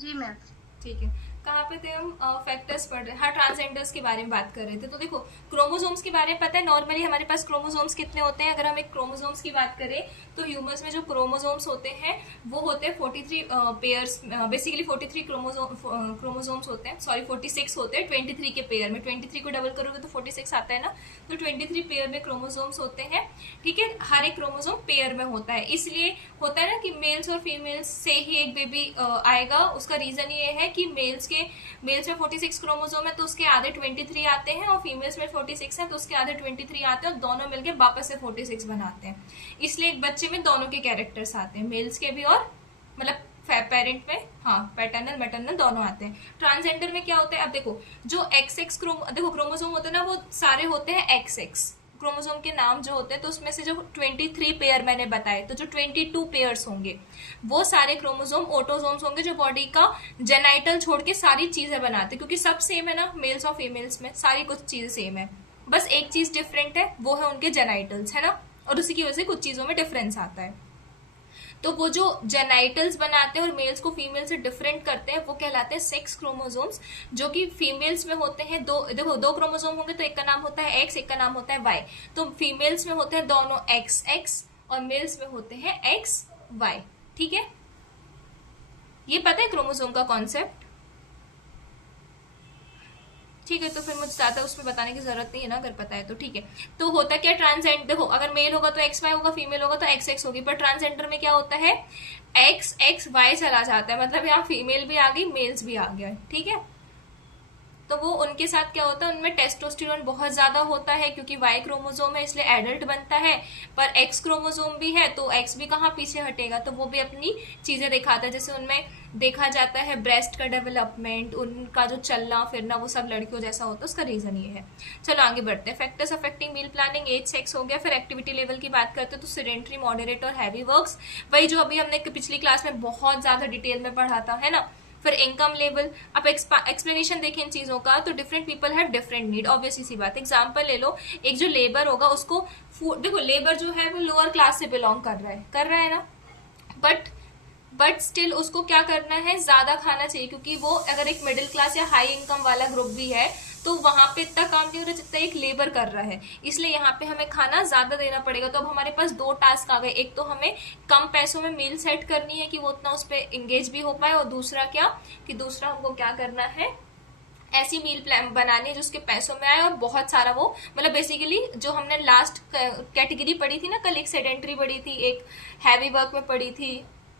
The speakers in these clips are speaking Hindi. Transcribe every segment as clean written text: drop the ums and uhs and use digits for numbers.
जी मैम। ठीक है, कहाँ पे थे हम? फैक्टर्स पढ़ रहे, हाँ ट्रांसजेंडर्स के बारे में बात कर रहे थे। तो देखो क्रोमोसोम्स के बारे में पता है नॉर्मली हमारे पास क्रोमोसोम्स कितने होते हैं। अगर हम एक क्रोमोसोम्स की बात करें तो ह्यूमंस में जो क्रोमोसोम्स होते हैं वो होते हैं 43 पेयर्स, बेसिकली 43 क्रोमोसोम्स होते हैं, सॉरी 46 होते हैं 23 के पेयर में। 23 को डबल करोगे तो 46 आता है ना, तो 23 पेयर में क्रोमोसोम्स होते हैं। ठीक है, हर एक क्रोमोसोम पेयर में होता है, इसलिए होता है ना कि मेल्स और फीमेल्स से ही एक बेबी आएगा। उसका रीजन ये है कि मेल्स में 46 क्रोमोसोम है तो उसके आधे 23 आते हैं, और फीमेल्स में 46 है तो उसके आधे 23 आते हैं, और दोनों मिलकर वापस से 46 बनाते हैं। इसलिए एक बच्चे में दोनों के कैरेक्टर्स आते हैं, मेल्स के भी और मतलब पेरेंट में, हाँ पैटर्नल मैटर्नल दोनों आते हैं। ट्रांसजेंडर में क्या होता है, अब देखो जो एक्स एक्स देखो क्रोमोसोम होते हैं ना वो सारे होते हैं एक्स एक्स क्रोमोसोम के नाम जो होते हैं, तो उसमें से जो 23 पेयर मैंने बताए, तो जो 22 पेयर्स होंगे वो सारे क्रोमोसोम ऑटोसोम्स होंगे, जो बॉडी का जेनाइटल छोड़ के सारी चीजें बनाते हैं, क्योंकि सब सेम है ना मेल्स और फीमेल्स में सारी कुछ चीजें सेम है, बस एक चीज डिफरेंट है वो है उनके जेनाइटल्स, है ना, और उसी की वजह से कुछ चीजों में डिफरेंस आता है। तो वो जो जेनाइटल्स बनाते हैं और मेल्स को फीमेल से डिफरेंट करते हैं वो कहलाते हैं सेक्स क्रोमोसोम्स, जो कि फीमेल्स में होते हैं दो, देखो दो क्रोमोसोम होंगे तो एक का नाम होता है एक्स, एक का नाम होता है वाई। तो फीमेल्स में होते हैं दोनों एक्स एक्स और मेल्स में होते हैं एक्स वाई। ठीक है, ये पता है क्रोमोसोम का कॉन्सेप्ट? ठीक है, तो फिर मुझे ज्यादा उसमें बताने की जरूरत नहीं है ना, अगर पता है तो ठीक है। तो होता क्या ट्रांसजेंडर, देखो अगर मेल होगा तो एक्स वाई होगा, फीमेल होगा तो एक्स एक्स होगी, पर ट्रांसजेंडर में क्या होता है एक्स एक्स वाई चला जाता है, मतलब यहाँ फीमेल भी आ गई मेल्स भी आ गया। ठीक है, तो वो उनके साथ क्या होता है, उनमें टेस्टोस्टेरोन बहुत ज्यादा होता है क्योंकि वाई क्रोमोसोम है इसलिए एडल्ट बनता है, पर एक्स क्रोमोसोम भी है तो एक्स भी कहाँ पीछे हटेगा, तो वो भी अपनी चीजें दिखाता है। जैसे उनमें देखा जाता है ब्रेस्ट का डेवलपमेंट, उनका जो चलना फिरना वो सब लड़कियों जैसा होता है, उसका रीजन ये है। चलो आगे बढ़ते हैं। Factors affecting meal planning, age sex हो गया। फिर एक्टिविटी लेवल की बात करते हैं तो सिडेंट्री मॉडरेट और हैवी वर्क्स, वही जो अभी हमने पिछली क्लास में बहुत ज्यादा डिटेल में पढ़ा था, है ना। फिर इनकम लेवल, अब एक्सप्लेनेशन देखें इन चीजों का, तो different people have different need, obviously सी बात। एग्जांपल ले लो, एक जो लेबर होगा उसको देखो लेबर जो है वो लोअर क्लास से बिलोंग कर रहा है ना, बट स्टिल उसको क्या करना है, ज्यादा खाना चाहिए, क्योंकि वो अगर एक मिडिल क्लास या हाई इनकम वाला ग्रुप भी है तो वहां पे इतना काम नहीं हो रहा जितना एक लेबर कर रहा है, इसलिए यहाँ पे हमें खाना ज्यादा देना पड़ेगा। तो अब हमारे पास दो टास्क आ गए, एक तो हमें कम पैसों में मील सेट करनी है कि वो उतना उस पर इंगेज भी हो पाए, और दूसरा क्या कि दूसरा हमको क्या करना है, ऐसी मील प्लान बनानी है जो उसके पैसों में आए और बहुत सारा वो, मतलब बेसिकली जो हमने लास्ट कैटेगरी पढ़ी थी ना कल, एक सेडेंट्री पढ़ी थी एक हैवी वर्क में पढ़ी थी,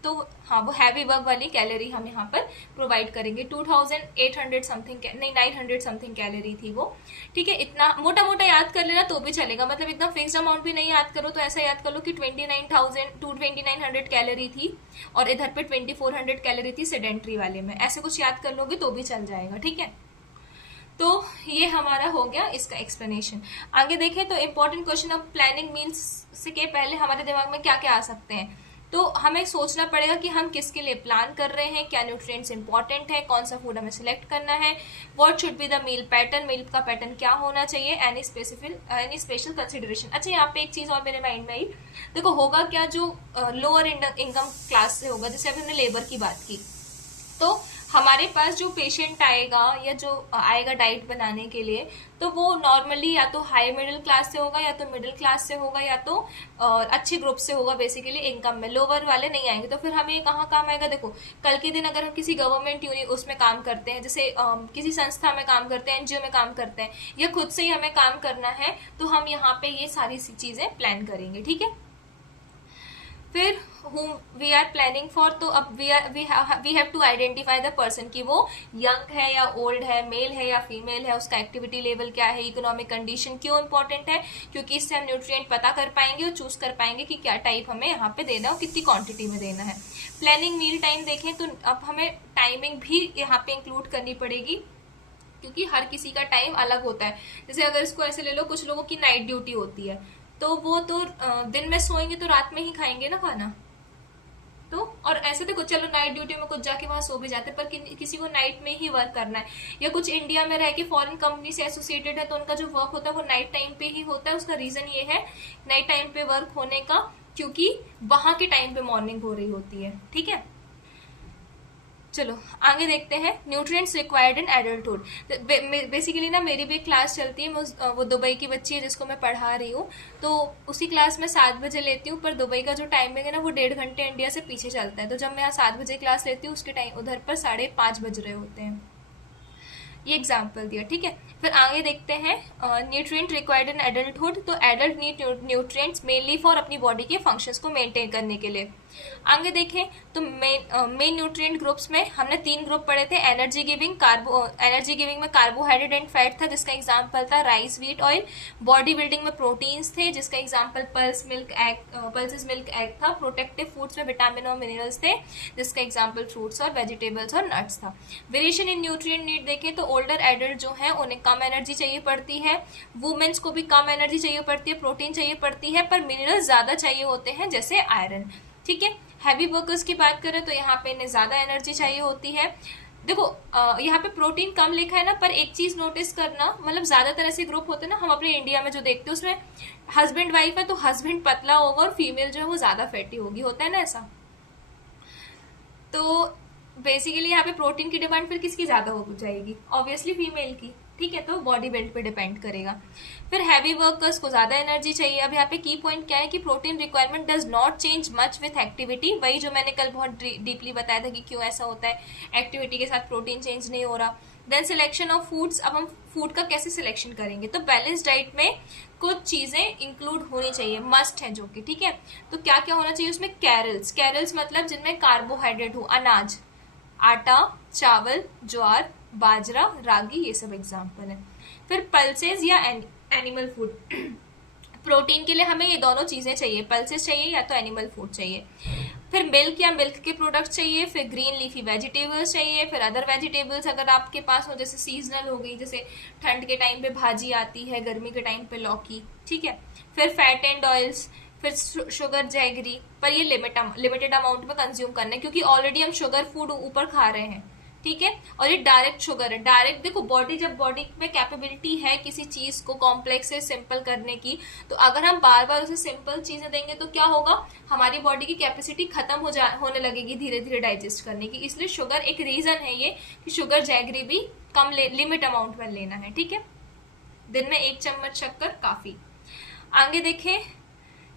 तो हाँ वो हैवी वर्क वाली कैलोरी हम यहाँ पर प्रोवाइड करेंगे। 2800 समथिंग, नहीं 900 समथिंग कैलोरी थी वो। ठीक है, इतना मोटा मोटा याद कर लेना तो भी चलेगा, मतलब इतना फिक्स अमाउंट भी नहीं याद करो, तो ऐसा याद कर लो कि 29,000 कैलोरी थी और इधर पे 2400 कैलोरी थी सेडेंट्री वाले में, ऐसे कुछ याद कर लोगे तो भी चल जाएगा। ठीक है, तो ये हमारा हो गया इसका एक्सप्लेनेशन। आगे देखें तो important question of planning meals से के पहले हमारे दिमाग में क्या क्या आ सकते हैं, तो हमें सोचना पड़ेगा कि हम किसके लिए प्लान कर रहे हैं, क्या न्यूट्रिएंट्स इंपॉर्टेंट है, कौन सा फूड हमें सिलेक्ट करना है, what should be the meal pattern, meal का पैटर्न क्या होना चाहिए, एनी स्पेशल कंसिडरेशन। अच्छा यहाँ पे एक चीज और मेरे माइंड में आई, देखो होगा क्या जो लोअर इनकम क्लास से होगा, जैसे अभी हमने लेबर की बात की, तो हमारे पास जो पेशेंट आएगा या जो आएगा डाइट बनाने के लिए, तो वो नॉर्मली या तो हाई मिडिल क्लास से होगा या तो मिडिल क्लास से होगा या तो अच्छे ग्रुप से होगा, बेसिकली इनकम में लोअर वाले नहीं आएंगे। तो फिर हमें कहाँ काम आएगा, देखो कल के दिन अगर हम किसी गवर्नमेंट यूनि उसमें काम करते हैं, जैसे किसी संस्था में काम करते हैं, एनजीओ में काम करते हैं, या खुद से ही हमें काम करना है, तो हम यहाँ पे ये सारी चीजें प्लान करेंगे। ठीक है, फिर whom we are planning for, तो अब we have to identify the person कि वो यंग है या ओल्ड है, मेल है या फीमेल है, उसका एक्टिविटी लेवल क्या है, इकोनॉमिक कंडीशन क्यों इंपॉर्टेंट है, क्योंकि इससे हम न्यूट्रिएंट पता कर पाएंगे और चूज कर पाएंगे कि क्या टाइप हमें यहाँ पे देना है और कितनी क्वांटिटी में देना है। प्लानिंग मील टाइम देखें तो अब हमें टाइमिंग भी यहाँ पे इंक्लूड करनी पड़ेगी, क्योंकि हर किसी का टाइम अलग होता है। जैसे अगर इसको ऐसे ले लो, कुछ लोगों की नाइट ड्यूटी होती है, तो वो तो दिन में सोएंगे तो रात में ही खाएंगे ना खाना, तो और ऐसे देखो चलो नाइट ड्यूटी में कुछ जाके वहां सो भी जाते, पर किसी को नाइट में ही वर्क करना है, या कुछ इंडिया में रह के फॉरेन कंपनी से एसोसिएटेड है तो उनका जो वर्क होता है वो नाइट टाइम पे ही होता है। उसका रीजन ये है नाइट टाइम पे वर्क होने का, क्योंकि वहां के टाइम पे मॉर्निंग हो रही होती है। ठीक है, चलो आगे देखते हैं nutrients required in adulthood. Basically ना मेरी भी एक क्लास चलती है, वो दुबई की बच्ची है जिसको मैं पढ़ा रही हूँ, तो उसी क्लास में 7 बजे लेती हूँ, पर दुबई का जो टाइमिंग है ना वो 1.5 घंटे इंडिया से पीछे चलता है, तो जब मैं यहाँ 7 बजे क्लास लेती हूँ उसके टाइम उधर पर 5:30 बज रहे होते हैं। ये एग्जाम्पल दिया, ठीक है। फिर आगे देखते हैं न्यूट्रिएंट रिक्वायर्ड इन एडल्टहुड। तो adult need nutrients mainly for अपनी बॉडी के फंक्शंस को मेंटेन करने के लिए। आगे देखें तो मेन न्यूट्रिएंट ग्रुप्स में हमने 3 ग्रुप पढ़े थे। एनर्जी गिविंग में कार्बोहाइड्रेट एंड फैट था, जिसका एग्जाम्पल था rice, wheat, oil. Body building में प्रोटीन्स थे, जिसका एग्जाम्पल पल्सेस मिल्क एग था। प्रोटेक्टिव फूड्स में विटामिन और मिनरल्स थे, जिसका एग्जाम्पल फ्रूट्स और वेजिटेबल्स और नट्स था। वेरिएशन इन न्यूट्रिएंट नीड देखें तो ओल्डर एडल्ट जो है उन्हें कम एनर्जी चाहिए पड़ती है, वुमेन्स को भी कम एनर्जी चाहिए पड़ती है, प्रोटीन चाहिए पड़ती है, पर मिनरल्स ज्यादा चाहिए होते हैं जैसे आयरन, ठीक है। हैवी वर्कर्स की बात करें तो यहाँ पे इन्हें ज्यादा एनर्जी चाहिए होती है। देखो यहाँ पे प्रोटीन कम लिखा है ना, पर एक चीज नोटिस करना, मतलब ज्यादातर ऐसे ग्रुप होते हैं ना हम अपने इंडिया में जो देखते हैं, उसमें हस्बैंड वाइफ है तो हस्बैंड पतला होगा और फीमेल जो है वो ज्यादा फैटी होगी, होता है ना ऐसा। तो बेसिकली यहाँ पे प्रोटीन की डिमांड फिर किसकी ज्यादा हो जाएगी? ऑब्वियसली फीमेल की, ठीक है। तो बॉडी बिल्ड पे डिपेंड करेगा। फिर हैवी वर्कर्स को ज्यादा एनर्जी चाहिए। अब यहाँ पे की पॉइंट क्या है कि protein requirement does not change much with activity. वही जो मैंने कल बहुत डीपली बताया था कि क्यों ऐसा होता है, एक्टिविटी के साथ प्रोटीन चेंज नहीं हो रहा। Then selection of foods. अब हम फूड का कैसे सिलेक्शन करेंगे? तो बैलेंस डाइट में कुछ चीजें इंक्लूड होनी चाहिए, मस्ट है जो कि, ठीक है। तो क्या क्या होना चाहिए उसमें? कैरल्स मतलब जिनमें कार्बोहाइड्रेट हो, अनाज, आटा, चावल, ज्वार, बाजरा, रागी, ये सब एग्जाम्पल है। फिर पल्सेस या एनिमल फूड। प्रोटीन के लिए हमें ये दोनों चीजें चाहिए, पल्सेस चाहिए या तो एनिमल फूड चाहिए। फिर मिल्क या मिल्क के प्रोडक्ट्स चाहिए। फिर ग्रीन लीफी वेजिटेबल्स चाहिए। फिर अदर वेजिटेबल्स अगर आपके पास हो, जैसे सीजनल हो गई, जैसे ठंड के टाइम पे भाजी आती है, गर्मी के टाइम पे लौकी, ठीक है। फिर फैट एंड ऑयल्स, फिर शुगर, जैगरी, पर ये लिमिटेड अमाउंट में कंज्यूम करना है, क्योंकि ऑलरेडी हम शुगर फूड ऊपर खा रहे हैं, ठीक है। और ये डायरेक्ट शुगर है, डायरेक्ट। देखो जब बॉडी में कैपेबिलिटी है किसी चीज को कॉम्प्लेक्स से सिंपल करने की, तो अगर हम बार बार उसे सिंपल चीजें देंगे तो क्या होगा, हमारी बॉडी की कैपेसिटी खत्म होने लगेगी धीरे धीरे डाइजेस्ट करने की। इसलिए शुगर एक रीजन है ये कि शुगर, जैगरी भी कम लिमिट अमाउंट में लेना है, ठीक है। दिन में 1 चम्मच शक्कर काफी। आगे देखें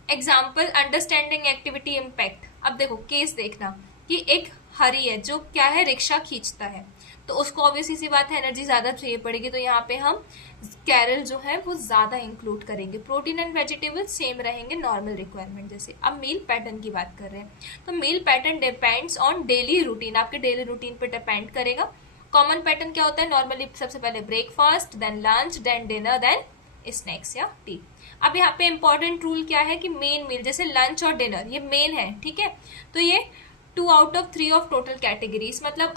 एग्जाम्पल, अंडरस्टैंडिंग एक्टिविटी इम्पैक्ट। अब देखो केस देखना कि एक हरी है जो क्या है, रिक्शा खींचता है, तो उसको ऑब्वियसली सी बात है एनर्जी ज्यादा चाहिए पड़ेगी, तो यहाँ पे हम कैरल जो है वो ज्यादा इंक्लूड करेंगे। प्रोटीन एंड वेजिटेबल सेम रहेंगे नॉर्मल रिक्वायरमेंट जैसे। अब मील पैटर्न की बात कर रहे हैं, तो meal pattern depends on daily routine, आपके डेली रूटीन पे डिपेंड करेगा। कॉमन पैटर्न क्या होता है? नॉर्मली सबसे पहले breakfast, then lunch, then dinner, then snacks या टी। अब यहाँ पे इंपॉर्टेंट रूल क्या है कि मेन मील जैसे लंच और डिनर ये मेन है, ठीक है। तो ये 2 out of 3 of total categories, मतलब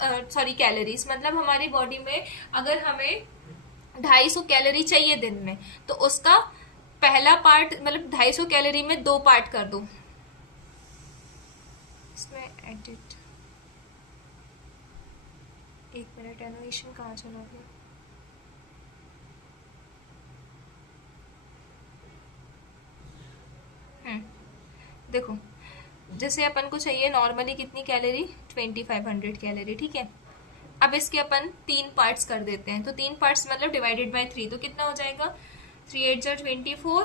कैलोरीज, मतलब हमारी बॉडी में अगर हमें 250 कैलोरी चाहिए दिन में, तो उसका पहला पार्ट, मतलब 250 कैलोरी में 2 पार्ट कर दो। इसमें एडिट, 1 मिनट, एनिमेशन कहाँ चला गया? देखो जैसे अपन को चाहिए नॉर्मली कितनी कैलोरी, 2500 कैलोरी, ठीक है। अब इसके अपन 3 पार्ट्स कर देते हैं, तो 3 पार्ट्स मतलब डिवाइडेड बाय 3, तो कितना हो जाएगा? 3 8 जा 24,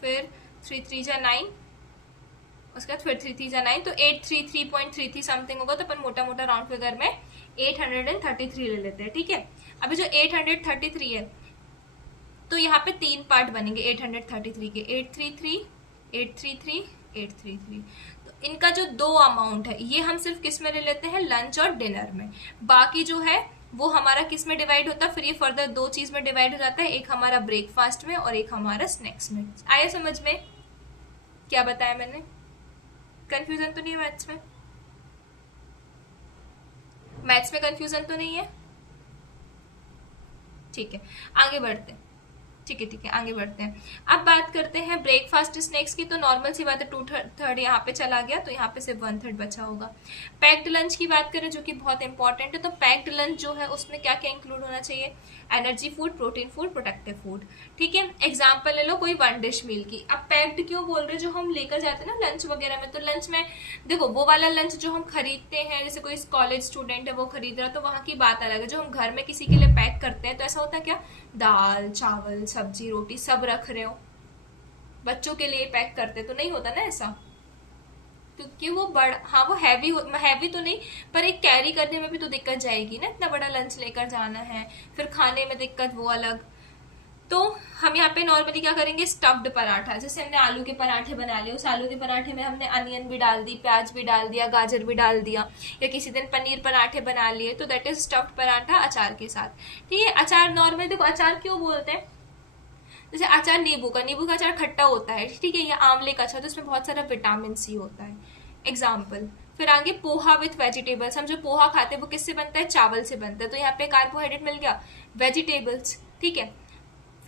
फिर 3 3 जा 9, उसके बाद फिर 3 3 जा 9, तो 833.33 समथिंग होगा। तो अपन मोटा मोटा राउंड फिगर में 833 ले लेते हैं, ठीक है। अभी जो 833 है, तो यहाँ पे 3 पार्ट बनेंगे 833 के, 833 833 833। तो इनका जो 2 अमाउंट है ये हम सिर्फ किस में ले लेते हैं? लंच और डिनर में। बाकी जो है वो हमारा किस में डिवाइड होता है? फिर ये फर्दर 2 चीज में डिवाइड हो जाता है, एक हमारा ब्रेकफास्ट में और एक हमारा स्नैक्स में। आया समझ में क्या बताया मैंने? कंफ्यूजन तो नहीं है मैथ्स में? मैथ्स में कंफ्यूजन तो नहीं है? ठीक है, आगे बढ़ते हैं। ठीक है, आगे बढ़ते हैं। अब बात करते हैं ब्रेकफास्ट स्नैक्स की। तो नॉर्मल सी बात है, 2/3 यहाँ पे चला गया, तो यहाँ पे सिर्फ 1/3 बचा होगा। पैक्ड लंच की बात करें जो कि बहुत इंपॉर्टेंट है, तो पैक्ड लंच जो है उसमें क्या क्या इंक्लूड होना चाहिए? Energy food, protein food, protective food. ठीक है, एग्जाम्पल ले लो कोई 1 डिश मील की। अब पैक्ड क्यों बोल रहे, जो हम लेकर जाते हैं ना लंच वगैरह में, तो लंच में देखो वो वाला लंच जो हम खरीदते हैं, जैसे कोई कॉलेज स्टूडेंट है वो खरीद रहा है, तो वहां की बात अलग है। जो हम घर में किसी के लिए पैक करते हैं, तो ऐसा होता है क्या, दाल चावल सब्जी रोटी सब रख रहे हो, बच्चों के लिए पैक करते तो नहीं होता ना ऐसा, क्योंकि वो बड़ा, हाँ वो हैवी तो नहीं, पर एक कैरी करने में भी तो दिक्कत जाएगी ना, इतना बड़ा लंच लेकर जाना है, फिर खाने में दिक्कत वो अलग। तो हम यहाँ पे नॉर्मली क्या करेंगे, स्टफ्ड पराठा, जैसे हमने आलू के पराठे बना लिए, उस आलू के पराठे में हमने अनियन भी डाल दी, प्याज भी डाल दिया, गाजर भी डाल दिया, या किसी दिन पनीर पराठे बना लिए, तो दैट इज स्टफ्ड पराठा अचार के साथ। ठीक है, अचार नॉर्मल, देखो अचार क्यों बोलते हैं, जैसे अचार नींबू का अचार खट्टा होता है, ठीक है, या आंवले का अचार, तो उसमें बहुत सारा विटामिन सी होता है, एग्जाम्पल। फिर आगे पोहा विथ वेजिटेबल्स, हम जो पोहा खाते हैं वो किससे बनता है, चावल से बनता है, तो यहाँ पे कार्बोहाइड्रेट मिल गया, वेजिटेबल्स। ठीक है,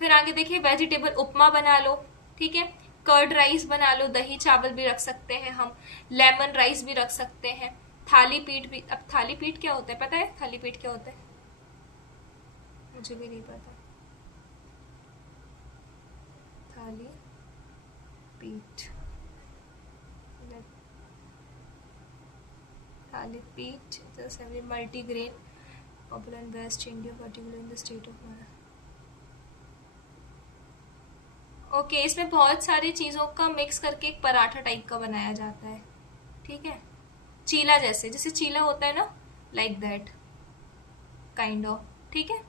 फिर आगे देखिए वेजिटेबल उपमा बना लो, ठीक है, कर्ड राइस बना लो, दही चावल भी रख सकते हैं हम, लेमन राइस भी रख सकते हैं, थाली पीठ भी। अब थाली पीठ क्या होता है पता है, थाली पीठ क्या होता है, मुझे भी नहीं पता। थाली पीठ, थाली पीठ multigrain, popular in waste India particular in the state of Maharashtra. Okay, इसमें बहुत सारी चीज़ों का मिक्स करके एक पराठा टाइप का बनाया जाता है। ठीक है, चीला जैसे चीला होता है ना, लाइक दैट काइंड ऑफ। ठीक है,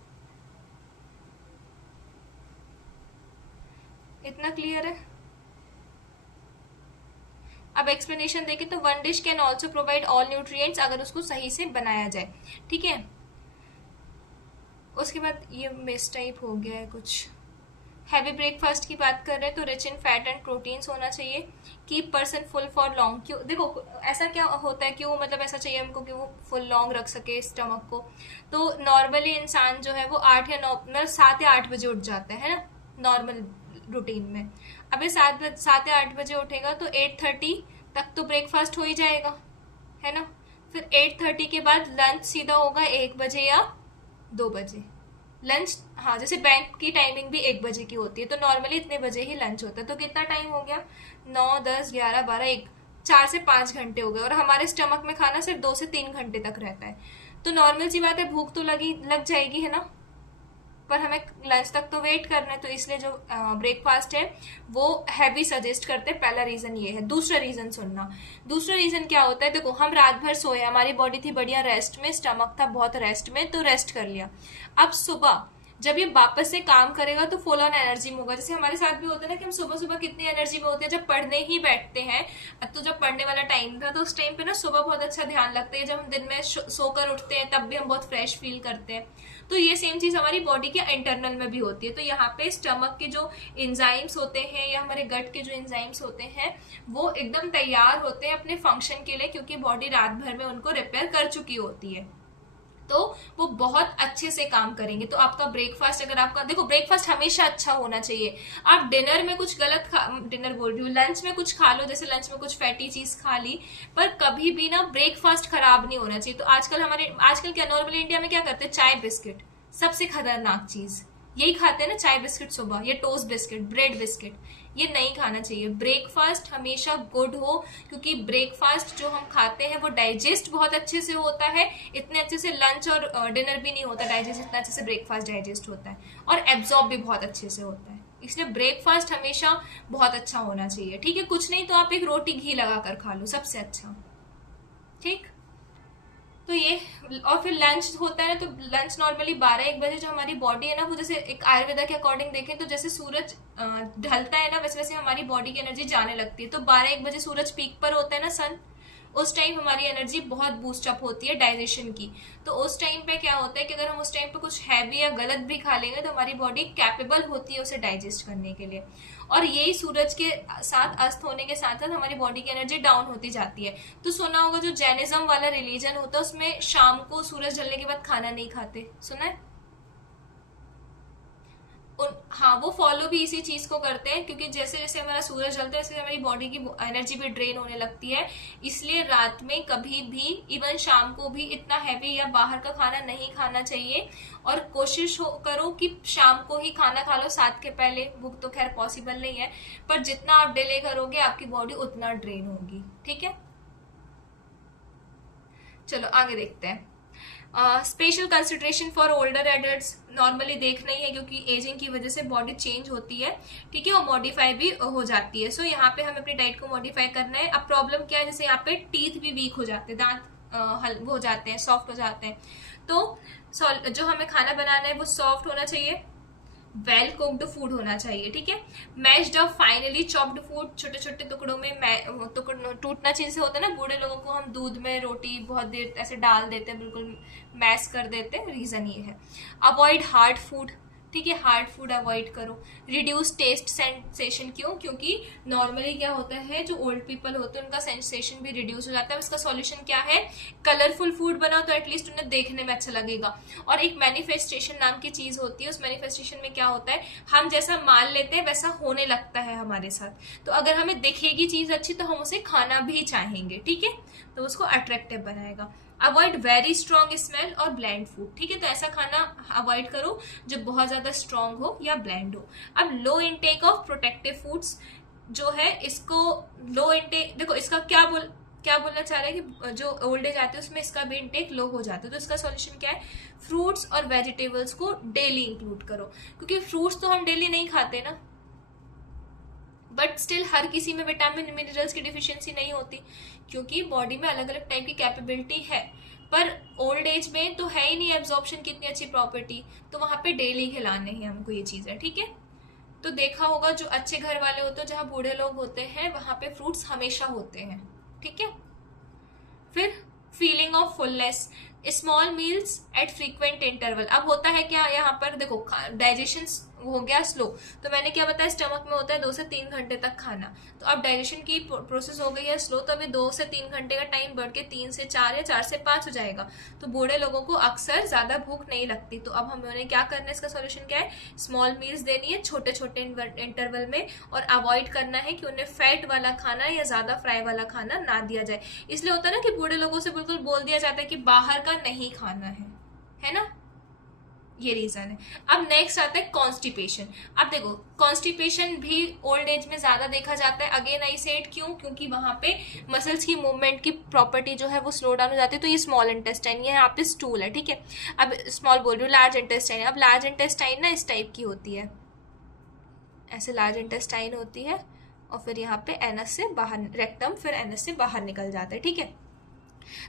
इतना क्लियर है। अब एक्सप्लेनेशन देखें तो 1 dish can also provide all nutrients, अगर उसको सही से बनाया जाए। ठीक है, उसके बाद ये मिस टाइप हो गया है कुछ। हैवी ब्रेकफास्ट की बात कर रहे हैं तो rich in fat and proteins होना चाहिए। Keep person full for long, क्यों देखो ऐसा क्या होता है, क्यों मतलब ऐसा चाहिए हमको कि वो फुल लॉन्ग रख सके स्टमक को। तो नॉर्मली इंसान जो है वो 8 या 9 मतलब 7 या 8 बजे उठ जाता है ना नॉर्मल रूटीन में। अभी 7 या 8 बजे उठेगा तो 8:30 तक तो ब्रेकफास्ट हो ही जाएगा, है ना। फिर 8:30 के बाद लंच सीधा होगा 1 बजे या 2 बजे लंच। हाँ, जैसे बैंक की टाइमिंग भी 1 बजे की होती है, तो नॉर्मली इतने बजे ही लंच होता है। तो कितना टाइम हो गया, 9, 10, 11, 12, 1, 4 से 5 घंटे हो गए। और हमारे स्टमक में खाना सिर्फ 2 से 3 घंटे तक रहता है, तो नॉर्मल सी बात है भूख तो लग जाएगी, है ना। पर हमें लंच तक तो वेट करना है, तो इसलिए जो ब्रेकफास्ट है वो हैवी सजेस्ट करते हैं। पहला रीजन ये है। दूसरा रीजन सुनना, दूसरा रीजन क्या होता है, देखो हम रात भर सोए, हमारी बॉडी थी बढ़िया रेस्ट में, स्टमक था बहुत रेस्ट में, तो रेस्ट कर लिया। अब सुबह जब ये वापस से काम करेगा तो फुल ऑन एनर्जी में होगा। जैसे हमारे साथ भी होता है ना कि हम सुबह सुबह कितनी एनर्जी में होते हैं जब पढ़ने ही बैठते हैं। अब तो जब पढ़ने वाला टाइम था तो उस टाइम पे ना सुबह बहुत अच्छा ध्यान लगता है। जब हम दिन में सोकर उठते हैं तब भी हम बहुत फ्रेश फील करते हैं। तो ये सेम चीज हमारी बॉडी के इंटरनल में भी होती है। तो यहाँ पे स्टमक के जो इंजाइम्स होते हैं या हमारे गट के जो इंजाइम्स होते हैं वो एकदम तैयार होते हैं अपने फंक्शन के लिए, क्योंकि बॉडी रात भर में उनको रिपेयर कर चुकी होती है, तो वो बहुत अच्छे से काम करेंगे। तो आपका ब्रेकफास्ट, अगर आपका देखो ब्रेकफास्ट हमेशा अच्छा होना चाहिए। आप डिनर में कुछ गलत डिनर बोल रही हूँ, लंच में कुछ खा लो, जैसे लंच में कुछ फैटी चीज खा ली, पर कभी भी ना ब्रेकफास्ट खराब नहीं होना चाहिए। तो आजकल क्या नॉर्मली इंडिया में क्या करते हैं, चाय बिस्किट सबसे खतरनाक चीज यही खाते हैं ना, चाय बिस्किट सुबह, ये टोस्ट बिस्किट, ब्रेड बिस्किट, ये नहीं खाना चाहिए। ब्रेकफास्ट हमेशा गुड हो, क्योंकि ब्रेकफास्ट जो हम खाते हैं वो डाइजेस्ट बहुत अच्छे से होता है। इतने अच्छे से लंच और डिनर भी नहीं होता डाइजेस्ट, इतना अच्छे से ब्रेकफास्ट डाइजेस्ट होता है, और एब्जॉर्ब भी बहुत अच्छे से होता है। इसलिए ब्रेकफास्ट हमेशा बहुत अच्छा होना चाहिए। ठीक है, कुछ नहीं तो आप एक रोटी घी लगा कर खा लो, सबसे अच्छा। ठीक, तो ये, और फिर लंच होता है ना, तो लंच नॉर्मली 12-1 बजे जो हमारी बॉडी है ना, वो जैसे एक आयुर्वेदा के अकॉर्डिंग देखें तो जैसे सूरज ढलता है ना, वैसे वैसे हमारी बॉडी की एनर्जी जाने लगती है। तो 12-1 बजे सूरज पीक पर होता है ना, सन, उस टाइम हमारी एनर्जी बहुत बूस्ट अप होती है डाइजेशन की। तो उस टाइम पे क्या होता है कि अगर हम उस टाइम पे कुछ हैवी या गलत भी खा लेंगे तो हमारी बॉडी कैपेबल होती है उसे डाइजेस्ट करने के लिए। और यही सूरज के साथ अस्त होने के साथ साथ हमारी बॉडी की एनर्जी डाउन होती जाती है। तो सुना होगा जो जैनिज्म वाला रिलीजन होता है उसमें शाम को सूरज ढलने के बाद खाना नहीं खाते, सुना है। हाँ, वो फॉलो भी इसी चीज को करते हैं, क्योंकि जैसे जैसे हमारा सूरज जलता है वैसे हमारी बॉडी की एनर्जी भी ड्रेन होने लगती है। इसलिए रात में कभी भी, इवन शाम को भी, इतना हैवी या बाहर का खाना नहीं खाना चाहिए। और कोशिश करो कि शाम को ही खाना खा लो 7 के पहले। भूख तो खैर पॉसिबल नहीं है, पर जितना आप डिले करोगे आपकी बॉडी उतना ड्रेन होगी। ठीक है, चलो आगे देखते हैं। Special consideration for older adults normally देखना ही है, क्योंकि एजिंग की वजह से बॉडी चेंज होती है, ठीक है, और मॉडिफाई भी हो जाती है। सो यहाँ पे हमें अपनी डाइट को मॉडिफाई करना है। अब प्रॉब्लम क्या है, जैसे यहाँ पे टीथ भी वीक हो जाते हैं, दांत वो हो जाते हैं, सॉफ्ट हो जाते हैं। तो जो हमें खाना बनाना है वो सॉफ्ट होना चाहिए, वेल कुक्ड फूड होना चाहिए। ठीक है, mashed up finely chopped food, छोटे छोटे टुकड़ों में टूटना चाहिए। से होता है ना, बूढ़े लोगों को हम दूध में रोटी बहुत देर ऐसे डाल देते हैं, बिल्कुल मैश कर देते हैं, रीजन ये है। अवॉइड हार्ड फूड, ठीक है, हार्ड फूड अवॉइड करो। रिड्यूस टेस्ट सेंसेशन, क्यों? क्योंकि नॉर्मली क्या होता है, जो ओल्ड पीपल होते हैं उनका सेंसेशन भी रिड्यूस हो जाता है। इसका सॉल्यूशन क्या है? कलरफुल फूड बनाओ तो एटलीस्ट उन्हें देखने में अच्छा लगेगा। और एक मैनिफेस्टेशन नाम की चीज होती है, उस मैनिफेस्टेशन में क्या होता है, हम जैसा मान लेते हैं वैसा होने लगता है हमारे साथ। तो अगर हमें दिखेगी चीज अच्छी तो हम उसे खाना भी चाहेंगे, ठीक है, तो उसको अट्रैक्टिव बनाएगा। अवॉइड वेरी स्ट्रॉन्ग स्मेल और ब्लैंड फूड, ठीक है, तो ऐसा खाना अवॉइड करो जो बहुत ज्यादा स्ट्रॉन्ग हो या ब्लैंड हो। अब लो इनटेक ऑफ प्रोटेक्टिव फूड्स जो है, इसको लो इनटेक, देखो इसका क्या बोलना चाह रहा है कि जो ओल्ड एज आते हैं उसमें इसका भी इनटेक लो हो जाता है। तो इसका सॉल्यूशन क्या है? फ्रूट्स और वेजिटेबल्स को डेली इंक्लूड करो, क्योंकि फ्रूट्स तो हम डेली नहीं खाते ना, बट स्टिल हर किसी में विटामिन मिनरल्स की डिफिशियंसी नहीं होती, क्योंकि बॉडी में अलग अलग टाइप की कैपेबिलिटी है। पर ओल्ड एज में तो है ही नहीं एब्जॉर्प्शन की इतनी अच्छी प्रॉपर्टी, तो वहां पे डेली खिलाने हैं हमको ये चीजें, ठीक है। तो देखा होगा जो अच्छे घर वाले होते हैं, जहाँ बूढ़े लोग होते हैं, वहां पे फ्रूट्स हमेशा होते हैं, ठीक है। फिर feeling of fullness, small meals at frequent interval. अब होता है क्या, यहाँ पर देखो डाइजेशन हो गया स्लो, तो मैंने क्या बताया, स्टमक में होता है 2 से 3 घंटे तक खाना। तो अब डाइजेशन की प्रोसेस हो गई है स्लो, तो अभी 2 से 3 घंटे का टाइम बढ़ के 3 से 4 या 4 से 5 हो जाएगा। तो बूढ़े लोगों को अक्सर ज्यादा भूख नहीं लगती। तो अब हमें क्या करना है, इसका सोल्यूशन क्या है? स्मॉल मील्स देनी है छोटे छोटे इंटरवल में, और अवॉइड करना है कि उन्हें फैट वाला खाना या ज्यादा फ्राई वाला खाना ना दिया जाए। इसलिए होता है ना कि बूढ़े लोगों से बिल्कुल बोल दिया जाता है कि बाहर का नहीं खाना है ना, ये रीजन है। अब नेक्स्ट आता है कॉन्स्टिपेशन। अब देखो कॉन्स्टिपेशन भी ओल्ड एज में ज्यादा देखा जाता है, अगेन आई सेड, क्यों? क्योंकि वहां पे मसल्स की मूवमेंट की प्रॉपर्टी जो है वो स्लो डाउन हो जाती है। तो ये स्मॉल इंटेस्टाइन, ये यहाँ पे स्टूल है, ठीक है। अब स्मॉल बोल रही हूँ, लार्ज इंटेस्टाइन। अब लार्ज इंटेस्टाइन ना इस टाइप की होती है, ऐसे लार्ज इंटेस्टाइन होती है, और फिर यहाँ पे एनस से बाहर, रेक्टम फिर एनस से बाहर निकल जाता है, ठीक है।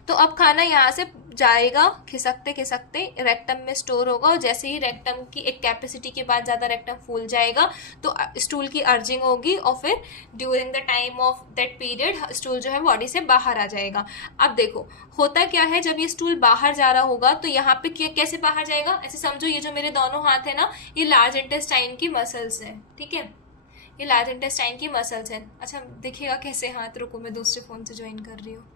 तो अब खाना यहाँ से जाएगा खिसकते खिसकते रेक्टम में स्टोर होगा, और जैसे ही रेक्टम की एक कैपेसिटी के बाद ज्यादा रेक्टम फूल जाएगा तो स्टूल की अर्जिंग होगी, और फिर during the time of that period stool जो है बॉडी से बाहर आ जाएगा। अब देखो होता क्या है, जब ये स्टूल बाहर जा रहा होगा तो यहाँ पे कैसे बाहर जाएगा, ऐसे समझो ये जो मेरे दोनों हाथ है ना, ये लार्ज इंटेस्टाइन की मसल्स हैं, ठीक है, ये लार्ज इंटेस्टाइन की मसल्स हैं। अच्छा दिखेगा कैसे हाथ, रुको मैं दूसरे फोन से ज्वाइन कर रही हूँ।